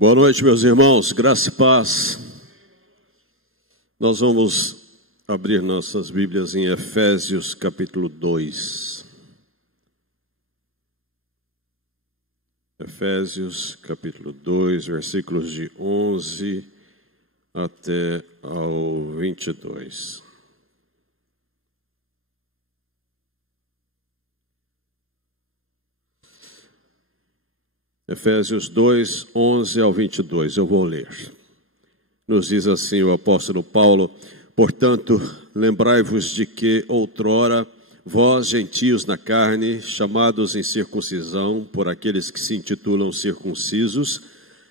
Boa noite, meus irmãos, graça e paz. Nós vamos abrir nossas Bíblias em Efésios capítulo 2. Efésios capítulo 2, versículos de 11 até ao 22. Efésios 2, 11 ao 22, eu vou ler. Nos diz assim o apóstolo Paulo: portanto, lembrai-vos de que outrora vós, gentios na carne, chamados em circuncisão por aqueles que se intitulam circuncisos,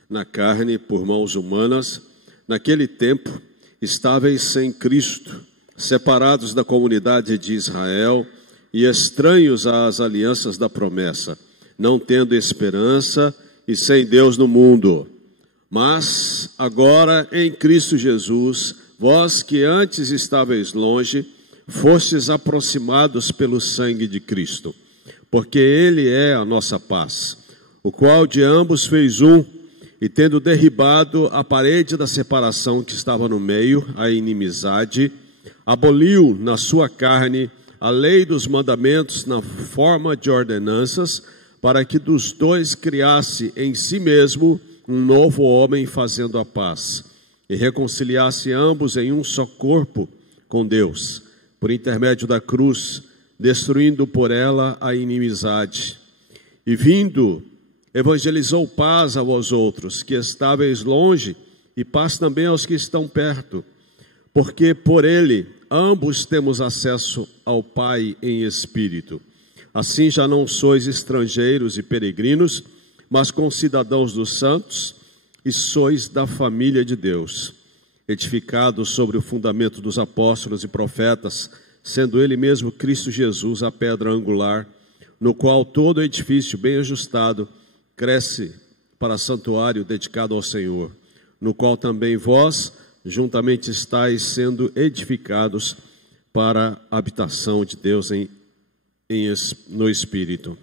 na carne por mãos humanas, naquele tempo estáveis sem Cristo, separados da comunidade de Israel e estranhos às alianças da promessa, não tendo esperança e sem Deus no mundo. Mas agora em Cristo Jesus, vós que antes estáveis longe, fostes aproximados pelo sangue de Cristo, porque Ele é a nossa paz, o qual de ambos fez um, e tendo derribado a parede da separação que estava no meio, a inimizade, aboliu na sua carne a lei dos mandamentos na forma de ordenanças, para que dos dois criasse em si mesmo um novo homem, fazendo a paz, e reconciliasse ambos em um só corpo com Deus, por intermédio da cruz, destruindo por ela a inimizade. E vindo, evangelizou paz aos outros, que estáveis longe, e paz também aos que estão perto, porque por ele ambos temos acesso ao Pai em espírito. Assim já não sois estrangeiros e peregrinos, mas concidadãos dos santos, e sois da família de Deus, edificados sobre o fundamento dos apóstolos e profetas, sendo ele mesmo Cristo Jesus a pedra angular, no qual todo edifício bem ajustado cresce para santuário dedicado ao Senhor, no qual também vós juntamente estáis sendo edificados para a habitação de Deus no Espírito.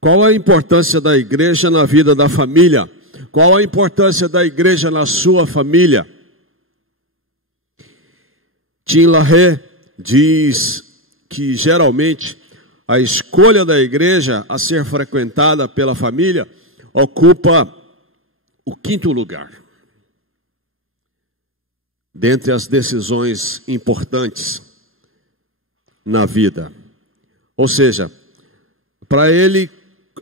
Qual a importância da igreja na vida da família? Qual a importância da igreja na sua família? Tim LaHaye diz que geralmente a escolha da igreja a ser frequentada pela família ocupa o 5º lugar dentre as decisões importantes na vida. Ou seja, para ele,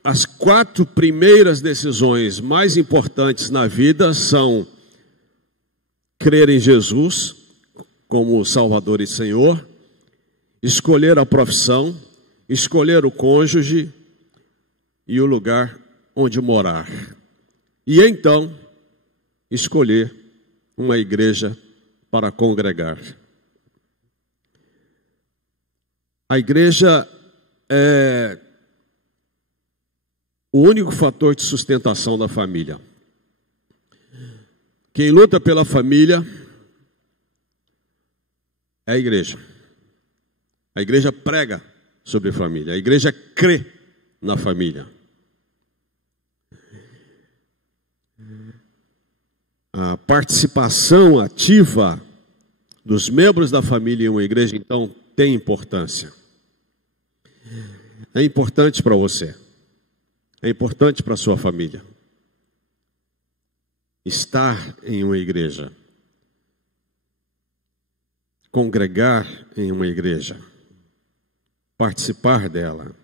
as 4 primeiras decisões mais importantes na vida são crer em Jesus como Salvador e Senhor, escolher a profissão, escolher o cônjuge e o lugar onde morar. E então, escolher uma igreja para congregar. A igreja é o único fator de sustentação da família. Quem luta pela família é a igreja. A igreja prega sobre a família. A igreja crê na família. A participação ativa dos membros da família em uma igreja, então, tem importância. É importante para você. É importante para a sua família. Estar em uma igreja. Congregar em uma igreja. Participar dela.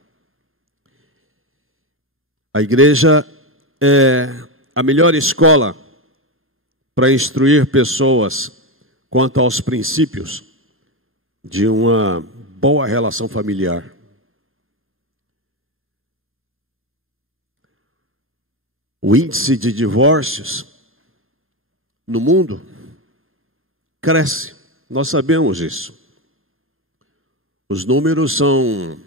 A igreja é a melhor escola para instruir pessoas quanto aos princípios de uma boa relação familiar. O índice de divórcios no mundo cresce, nós sabemos isso. Os números são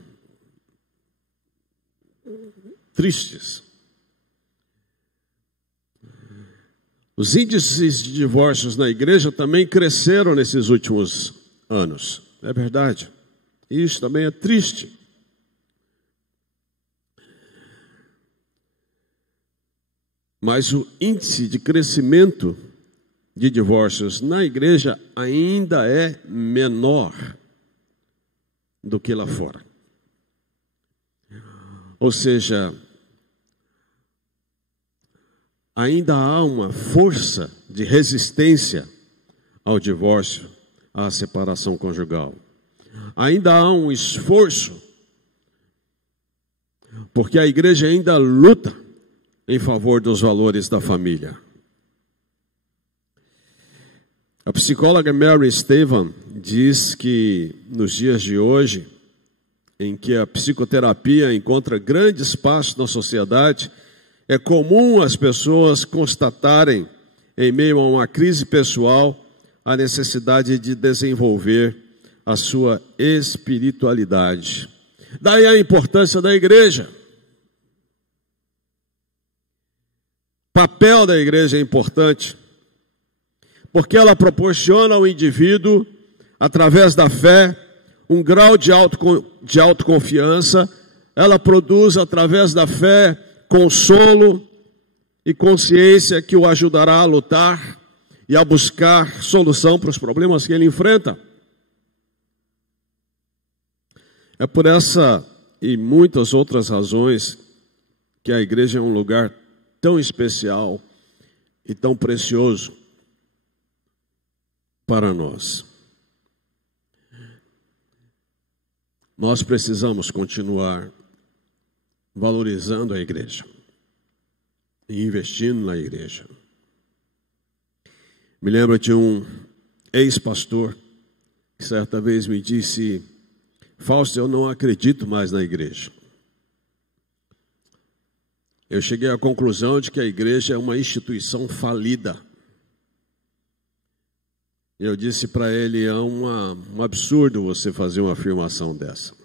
tristes. Os índices de divórcios na igreja também cresceram nesses últimos anos, é verdade. Isso também é triste. Mas o índice de crescimento de divórcios na igreja ainda é menor do que lá fora. Ou seja, ainda há uma força de resistência ao divórcio, à separação conjugal. Ainda há um esforço, porque a igreja ainda luta em favor dos valores da família. A psicóloga Mary Estevan diz que nos dias de hoje, em que a psicoterapia encontra grande espaço na sociedade, é comum as pessoas constatarem, em meio a uma crise pessoal, a necessidade de desenvolver a sua espiritualidade. Daí a importância da igreja. O papel da igreja é importante, porque ela proporciona ao indivíduo, através da fé, um grau de autoconfiança. Ela produz, através da fé, consolo e consciência que o ajudará a lutar e a buscar solução para os problemas que ele enfrenta. É por essa e muitas outras razões que a igreja é um lugar tão especial e tão precioso para nós. Nós precisamos continuar valorizando a igreja e investindo na igreja. Me lembro de um ex-pastor que certa vez me disse: Fausto, eu não acredito mais na igreja. Eu cheguei à conclusão de que a igreja é uma instituição falida. Eu disse para ele: é um absurdo você fazer uma afirmação dessa.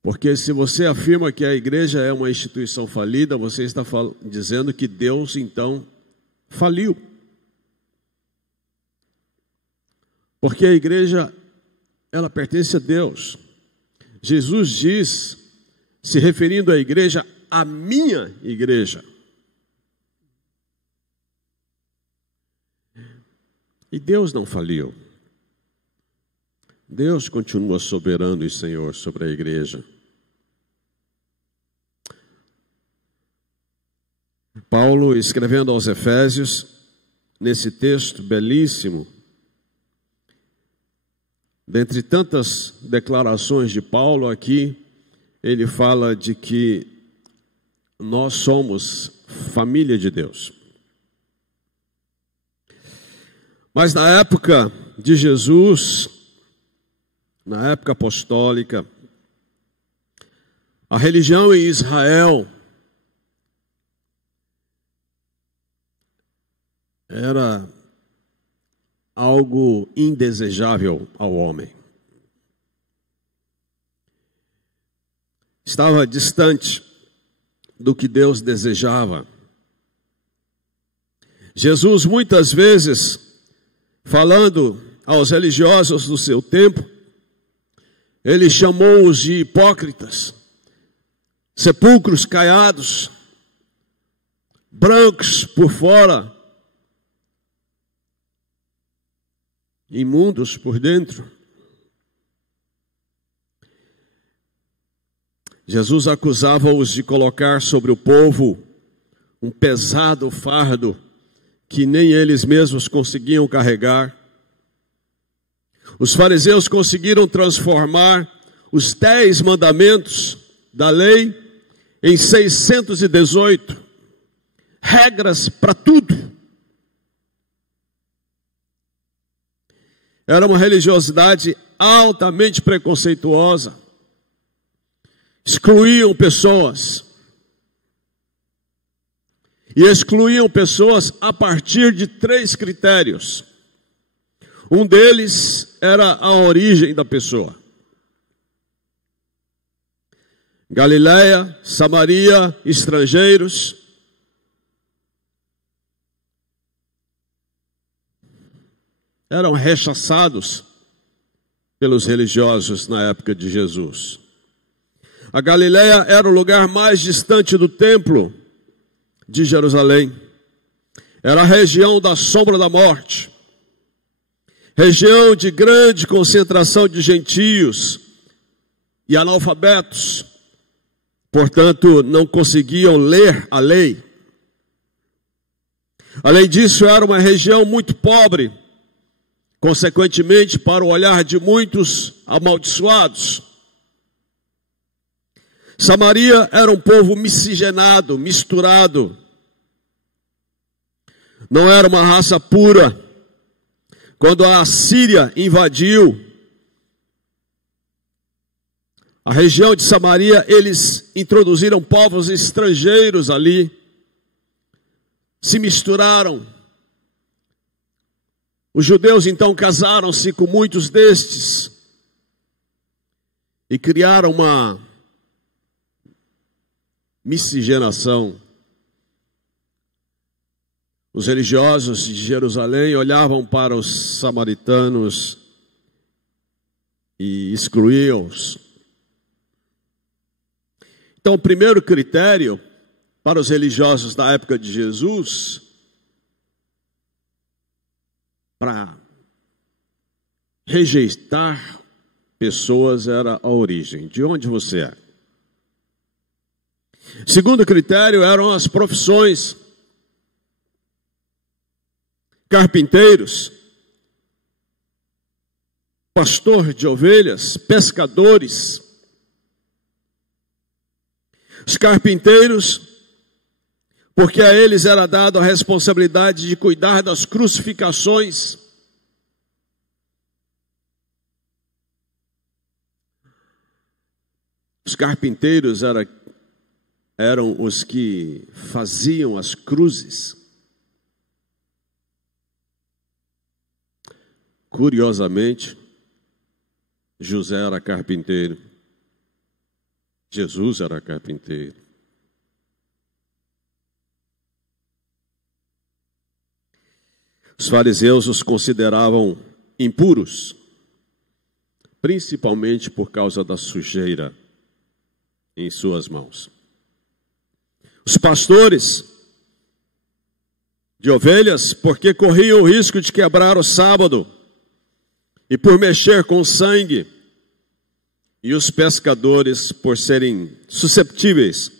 Porque se você afirma que a igreja é uma instituição falida, você está dizendo que Deus, então, faliu. Porque a igreja, ela pertence a Deus. Jesus diz, se referindo à igreja, a minha igreja. E Deus não faliu. Deus continua soberano e Senhor sobre a igreja. Paulo, escrevendo aos Efésios, nesse texto belíssimo, dentre tantas declarações de Paulo aqui, ele fala de que nós somos família de Deus. Mas na época de Jesus, na época apostólica, a religião em Israel era algo indesejável ao homem. Estava distante do que Deus desejava. Jesus, muitas vezes, falando aos religiosos do seu tempo, ele chamou-os de hipócritas, sepulcros caiados, brancos por fora, imundos por dentro. Jesus acusava-os de colocar sobre o povo um pesado fardo que nem eles mesmos conseguiam carregar. Os fariseus conseguiram transformar os 10 mandamentos da lei em 618 regras para tudo. Era uma religiosidade altamente preconceituosa. Excluíam pessoas. E excluíam pessoas a partir de 3 critérios. Um deles era a origem da pessoa. Galileia, Samaria, estrangeiros. Eram rechaçados pelos religiosos na época de Jesus. A Galileia era o lugar mais distante do templo de Jerusalém. Era a região da sombra da morte. Região de grande concentração de gentios e analfabetos. Portanto, não conseguiam ler a lei. Além disso, era uma região muito pobre. Consequentemente, para o olhar de muitos, amaldiçoados. Samaria era um povo miscigenado, misturado. Não era uma raça pura. Quando a Assíria invadiu a região de Samaria, eles introduziram povos estrangeiros ali, se misturaram. Os judeus então casaram-se com muitos destes e criaram uma miscigenação. Os religiosos de Jerusalém olhavam para os samaritanos e excluíam-os. Então, o primeiro critério para os religiosos da época de Jesus, para rejeitar pessoas, era a origem. De onde você é? Segundo critério eram as profissões. Carpinteiros, pastor de ovelhas, pescadores. Os carpinteiros, porque a eles era dada a responsabilidade de cuidar das crucificações. Os carpinteiros eram os que faziam as cruzes. Curiosamente, José era carpinteiro. Jesus era carpinteiro. Os fariseus os consideravam impuros, principalmente por causa da sujeira em suas mãos. Os pastores de ovelhas, porque corriam o risco de quebrar o sábado e por mexer com sangue, e os pescadores, por serem susceptíveis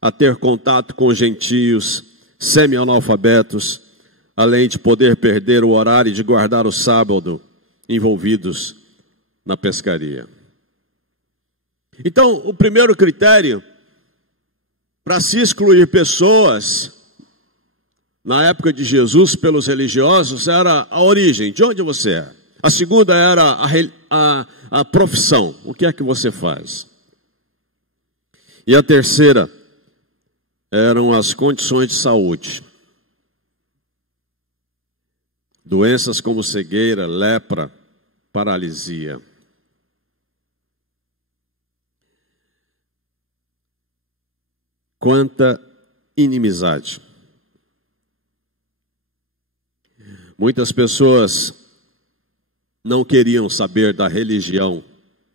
a ter contato com gentios, semi-analfabetos, além de poder perder o horário de guardar o sábado, envolvidos na pescaria. Então, o primeiro critério para se excluir pessoas na época de Jesus pelos religiosos era a origem, de onde você é. A segunda era a profissão, o que é que você faz. E a terceira eram as condições de saúde. Doenças como cegueira, lepra, paralisia. Quanta inimizade. Muitas pessoas não queriam saber da religião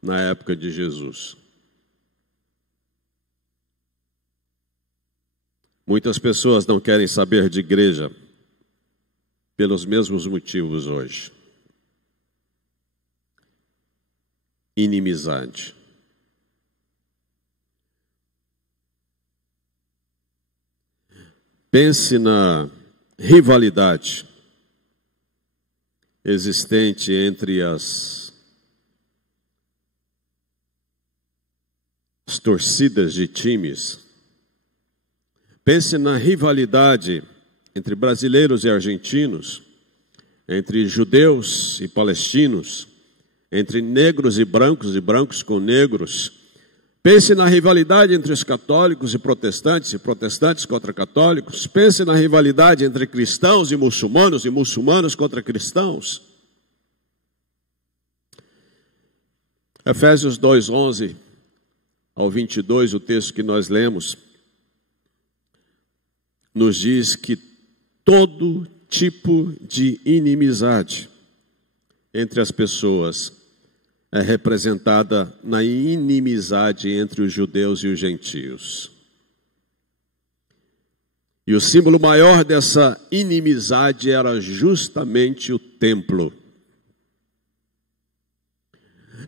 na época de Jesus. Muitas pessoas não querem saber de igreja pelos mesmos motivos hoje. Inimizade. Pense na rivalidade existente entre as torcidas de times. Pense na rivalidade entre brasileiros e argentinos, entre judeus e palestinos, entre negros e brancos com negros. Pense na rivalidade entre os católicos e protestantes contra católicos. Pense na rivalidade entre cristãos e muçulmanos contra cristãos. Efésios 2:11 ao 22, o texto que nós lemos, nos diz que todo tipo de inimizade entre as pessoas é representada na inimizade entre os judeus e os gentios. E o símbolo maior dessa inimizade era justamente o templo.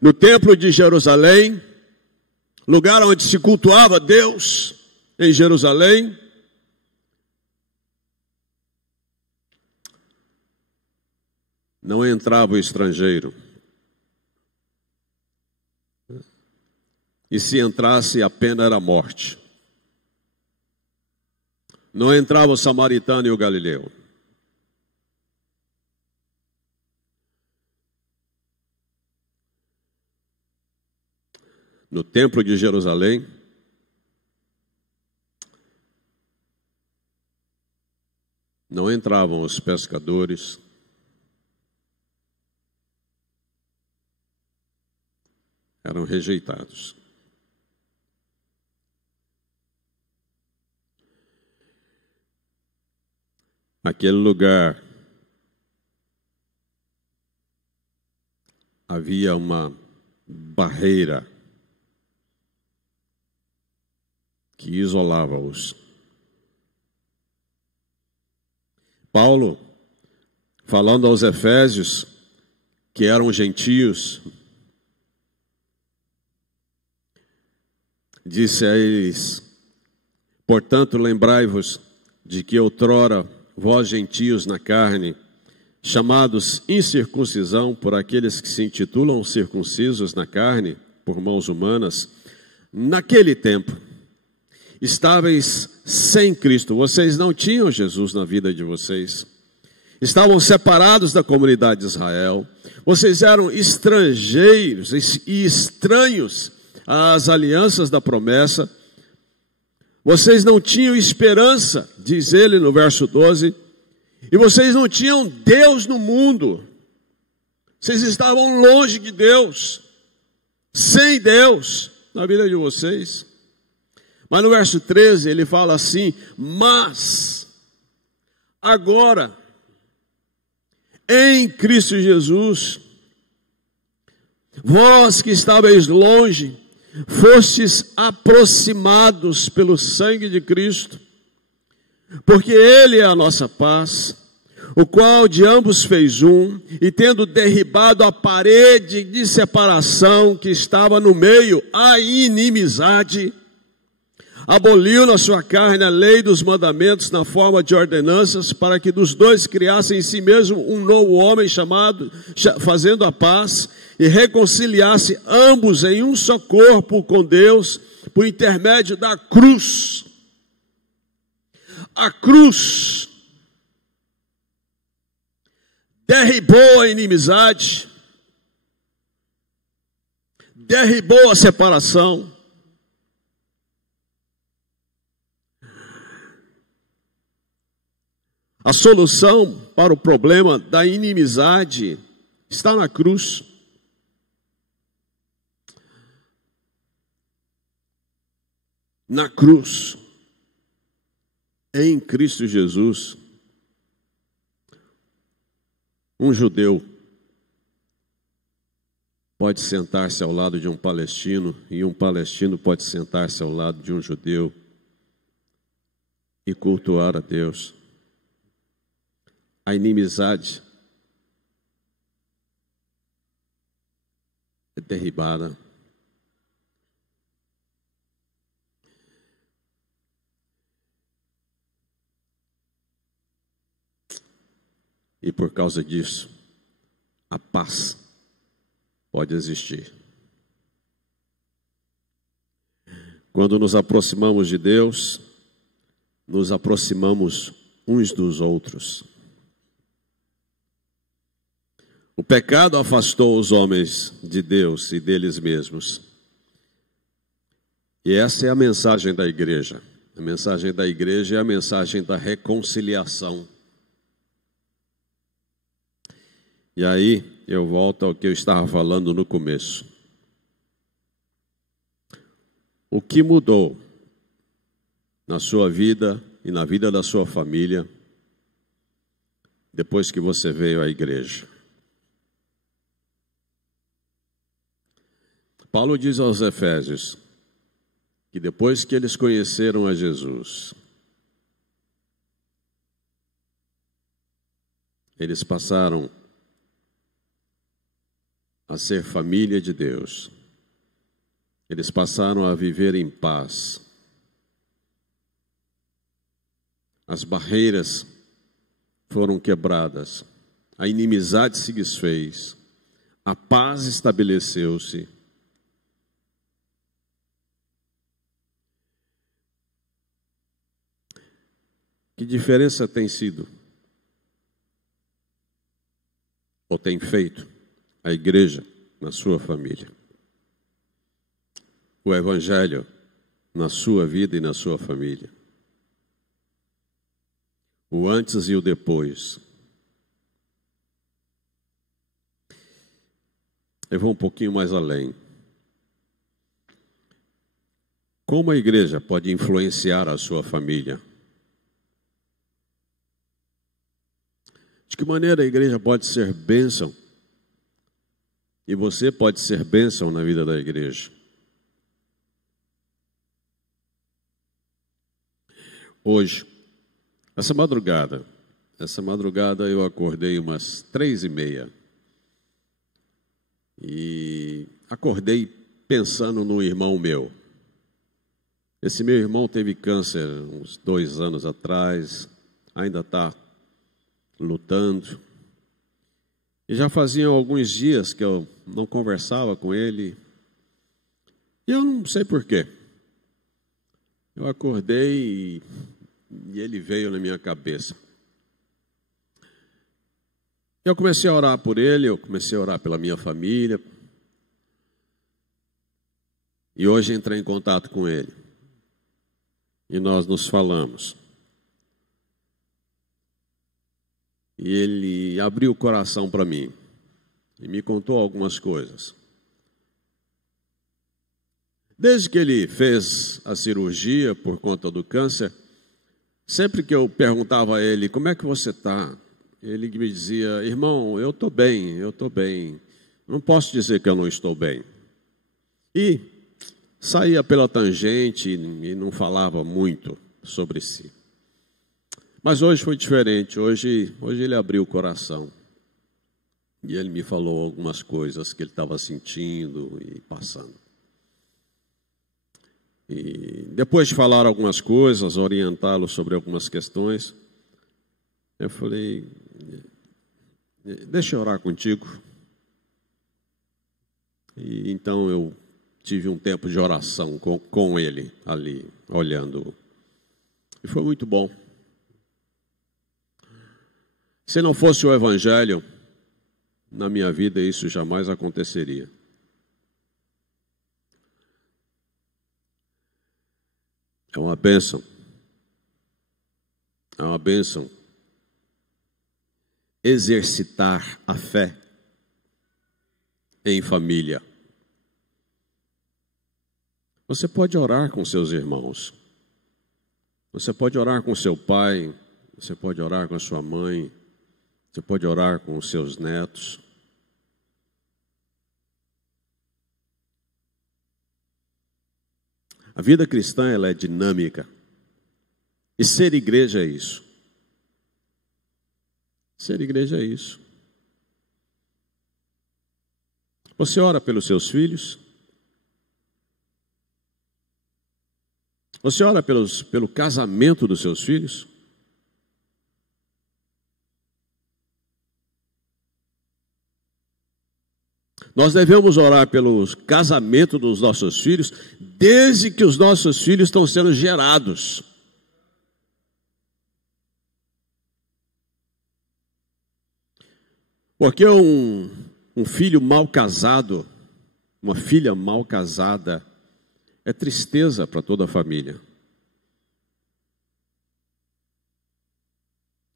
No templo de Jerusalém, lugar onde se cultuava Deus, em Jerusalém, não entrava o estrangeiro. E se entrasse, a pena era a morte. Não entrava o samaritano e o galileu. No templo de Jerusalém, não entravam os pescadores, eram rejeitados. Naquele lugar havia uma barreira que isolava-os. Paulo, falando aos Efésios, que eram gentios, disse a eles: portanto, lembrai-vos de que outrora vós gentios na carne, chamados incircuncisão por aqueles que se intitulam circuncisos na carne, por mãos humanas, naquele tempo, estáveis sem Cristo. Vocês não tinham Jesus na vida de vocês. Estavam separados da comunidade de Israel. Vocês eram estrangeiros e estranhos às alianças da promessa. Vocês não tinham esperança, diz ele no verso 12, e vocês não tinham Deus no mundo. Vocês estavam longe de Deus, sem Deus na vida de vocês. Mas no verso 13 ele fala assim: mas agora, em Cristo Jesus, vós que estáveis longe, fostes aproximados pelo sangue de Cristo, porque Ele é a nossa paz, o qual de ambos fez um, e tendo derribado a parede de separação que estava no meio, a inimizade, aboliu na sua carne a lei dos mandamentos na forma de ordenanças, para que dos dois criassem em si mesmo um novo homem fazendo a paz, e reconciliasse ambos em um só corpo com Deus, por intermédio da cruz. A cruz derribou a inimizade, derribou a separação. A solução para o problema da inimizade está na cruz. Na cruz, em Cristo Jesus, um judeu pode sentar-se ao lado de um palestino, e um palestino pode sentar-se ao lado de um judeu e cultuar a Deus. A inimizade é derribada. E por causa disso, a paz pode existir. Quando nos aproximamos de Deus, nos aproximamos uns dos outros. O pecado afastou os homens de Deus e deles mesmos. E essa é a mensagem da igreja. A mensagem da igreja é a mensagem da reconciliação. E aí eu volto ao que eu estava falando no começo. O que mudou na sua vida e na vida da sua família depois que você veio à igreja? Paulo diz aos Efésios que depois que eles conheceram a Jesus, eles passaram a ser família de Deus. Eles passaram a viver em paz. As barreiras foram quebradas. A inimizade se desfez. A paz estabeleceu-se. Que diferença tem sido, ou tem feito, a igreja na sua família? O Evangelho na sua vida e na sua família? O antes e o depois? Eu vou um pouquinho mais além. Como a igreja pode influenciar a sua família? De que maneira a igreja pode ser bênção? E você pode ser bênção na vida da igreja. Hoje, essa madrugada eu acordei umas 3h30. E acordei pensando num irmão meu. Esse meu irmão teve câncer uns 2 anos atrás, ainda está lutando. E já faziam alguns dias que eu não conversava com ele. E eu não sei porquê. Eu acordei e ele veio na minha cabeça. Eu comecei a orar por ele, eu comecei a orar pela minha família. E hoje entrei em contato com ele. E nós nos falamos. E ele abriu o coração para mim. E me contou algumas coisas. Desde que ele fez a cirurgia por conta do câncer, sempre que eu perguntava a ele, como é que você está? Ele me dizia, irmão, eu estou bem, eu estou bem. Não posso dizer que eu não estou bem. E saía pela tangente e não falava muito sobre si. Mas hoje foi diferente, hoje ele abriu o coração. E ele me falou algumas coisas que ele estava sentindo e passando. E depois de falar algumas coisas, orientá-lo sobre algumas questões, eu falei, deixa eu orar contigo. E então eu tive um tempo de oração com ele ali, olhando. E foi muito bom. Se não fosse o Evangelho, na minha vida isso jamais aconteceria. É uma bênção. É uma bênção exercitar a fé em família. Você pode orar com seus irmãos. Você pode orar com seu pai. Você pode orar com a sua mãe. Você pode orar com os seus netos. A vida cristã, ela é dinâmica. E ser igreja é isso. Ser igreja é isso. Você ora pelos seus filhos? Você ora pelo casamento dos seus filhos? Nós devemos orar pelo casamento dos nossos filhos desde que os nossos filhos estão sendo gerados. Porque um filho mal casado, uma filha mal casada, é tristeza para toda a família.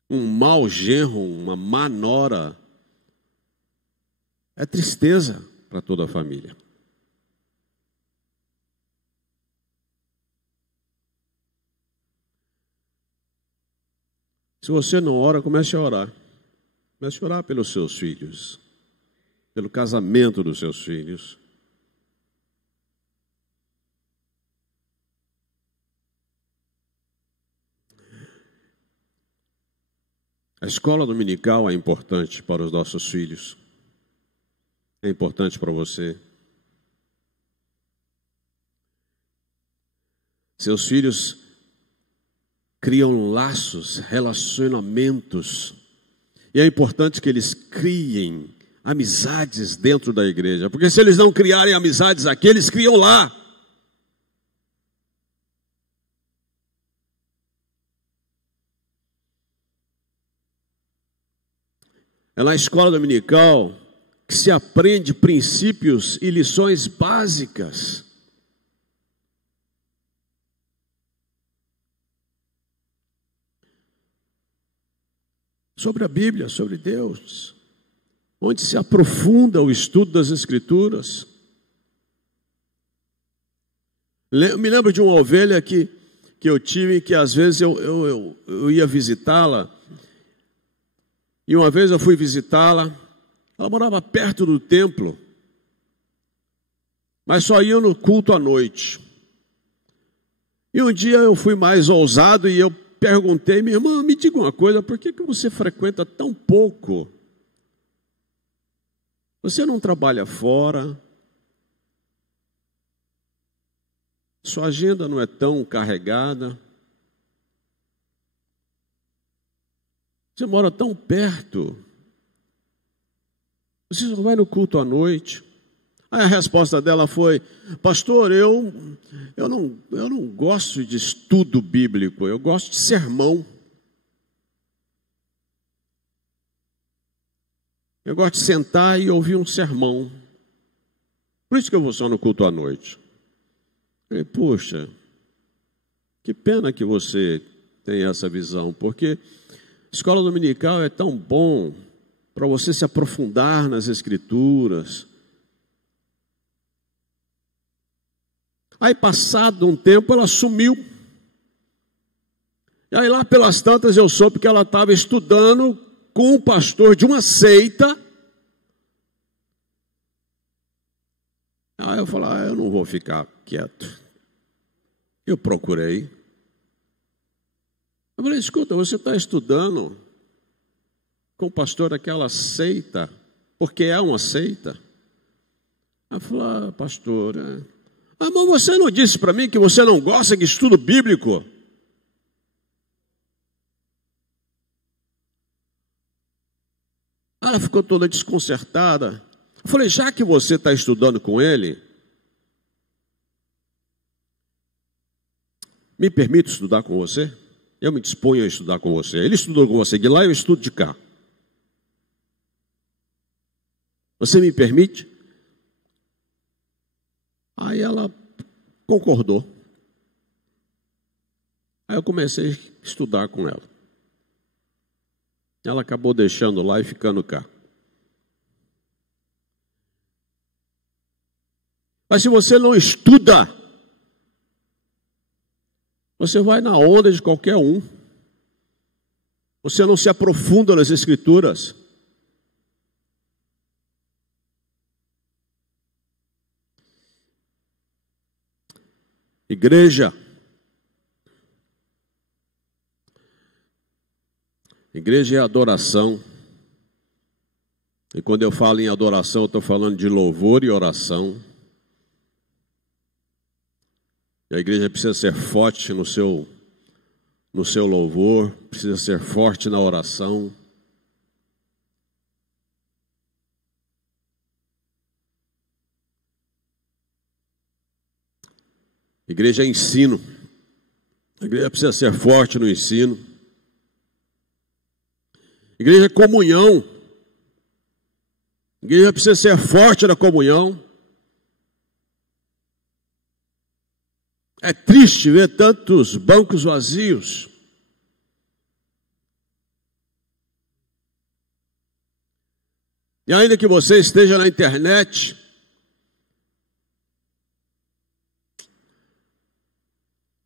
Um mau genro, uma má nora, é tristeza para toda a família. Se você não ora, comece a orar. Comece a orar pelos seus filhos, pelo casamento dos seus filhos. A escola dominical é importante para os nossos filhos. É importante para você. Seus filhos criam laços, relacionamentos. E é importante que eles criem amizades dentro da igreja. Porque se eles não criarem amizades aqui, eles criam lá. É na escola dominical que se aprende princípios e lições básicas. Sobre a Bíblia, sobre Deus, onde se aprofunda o estudo das Escrituras. Eu me lembro de uma ovelha que eu tive, que às vezes eu ia visitá-la, e uma vez eu fui visitá-la, ela morava perto do templo, mas só ia no culto à noite. E um dia eu fui mais ousado e eu perguntei, minha irmã, me diga uma coisa, por que você frequenta tão pouco? Você não trabalha fora? Sua agenda não é tão carregada? Você mora tão perto? Você só vai no culto à noite? Aí a resposta dela foi, pastor, eu não gosto de estudo bíblico, eu gosto de sermão. Eu gosto de sentar e ouvir um sermão. Por isso que eu vou só no culto à noite. E, puxa, que pena que você tem essa visão, porque escola dominical é tão bom para você se aprofundar nas Escrituras. Aí, passado um tempo, ela sumiu. E aí, lá pelas tantas, eu soube que ela estava estudando com um pastor de uma seita. Aí eu falei, eu não vou ficar quieto. Eu procurei. Eu falei, escuta, você está estudando com o pastor daquela seita, porque é uma seita? Ela falou, pastor, mas você não disse para mim que você não gosta de estudo bíblico? Ela ficou toda desconcertada. Eu falei, já que você está estudando com ele, me permite estudar com você? Eu me disponho a estudar com você. Ele estudou com você de lá, eu estudo de cá. Você me permite? Aí ela concordou. Aí eu comecei a estudar com ela. Ela acabou deixando lá e ficando cá. Mas se você não estuda, você vai na onda de qualquer um. Você não se aprofunda nas Escrituras. Igreja. Igreja é adoração. E quando eu falo em adoração, eu estou falando de louvor e oração. E a igreja precisa ser forte no seu louvor, precisa ser forte na oração. Igreja é ensino. A igreja precisa ser forte no ensino. Igreja é comunhão. A igreja precisa ser forte na comunhão. É triste ver tantos bancos vazios. E ainda que você esteja na internet,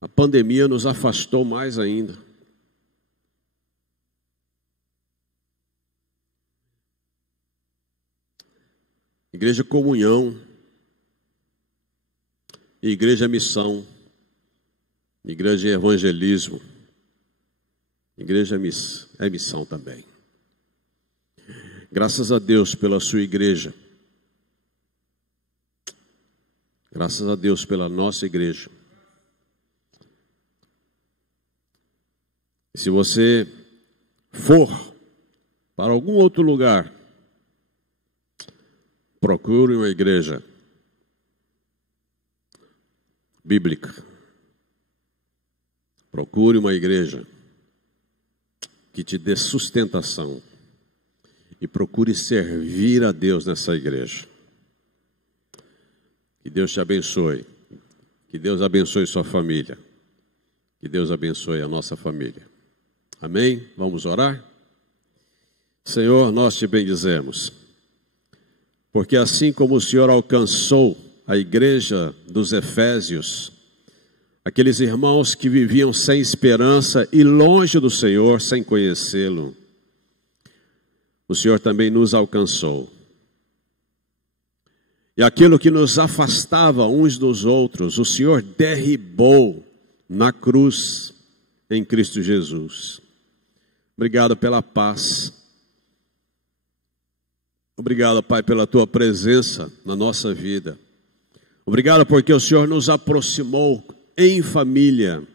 a pandemia nos afastou mais ainda. Igreja comunhão, igreja missão, igreja evangelismo. Igreja é missão também. Graças a Deus pela sua igreja. Graças a Deus pela nossa igreja. E se você for para algum outro lugar, procure uma igreja bíblica. Procure uma igreja que te dê sustentação e procure servir a Deus nessa igreja. Que Deus te abençoe. Que Deus abençoe sua família. Que Deus abençoe a nossa família. Amém? Vamos orar? Senhor, nós te bendizemos, porque assim como o Senhor alcançou a igreja dos Efésios, aqueles irmãos que viviam sem esperança e longe do Senhor, sem conhecê-lo, o Senhor também nos alcançou. E aquilo que nos afastava uns dos outros, o Senhor derribou na cruz em Cristo Jesus. Obrigado pela paz. Obrigado, Pai, pela Tua presença na nossa vida. Obrigado porque o Senhor nos aproximou em família.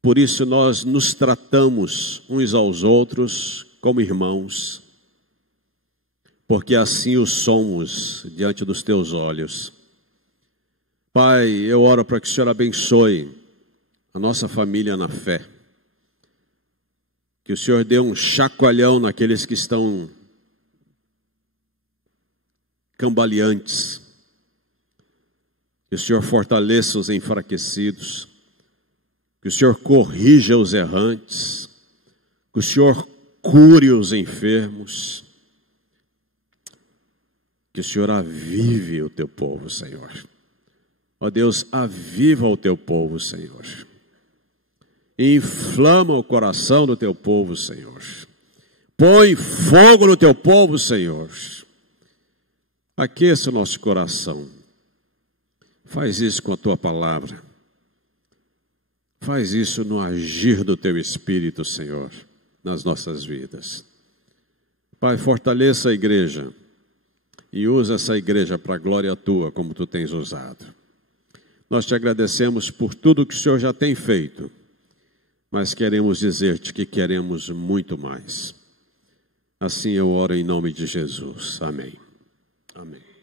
Por isso nós nos tratamos uns aos outros como irmãos. Porque assim o somos diante dos Teus olhos. Pai, eu oro para que o Senhor abençoe a nossa família na fé. Que o Senhor dê um chacoalhão naqueles que estão cambaleantes. Que o Senhor fortaleça os enfraquecidos. Que o Senhor corrija os errantes. Que o Senhor cure os enfermos. Que o Senhor avive o teu povo, Senhor. Ó Deus, aviva o teu povo, Senhor. Inflama o coração do teu povo, Senhor. Põe fogo no teu povo, Senhor. Aqueça o nosso coração. Faz isso com a tua palavra. Faz isso no agir do teu Espírito, Senhor, nas nossas vidas. Pai, fortaleça a igreja e usa essa igreja para a glória tua, como tu tens usado. Nós te agradecemos por tudo que o Senhor já tem feito, mas queremos dizer-te que queremos muito mais. Assim eu oro em nome de Jesus. Amém. Amém.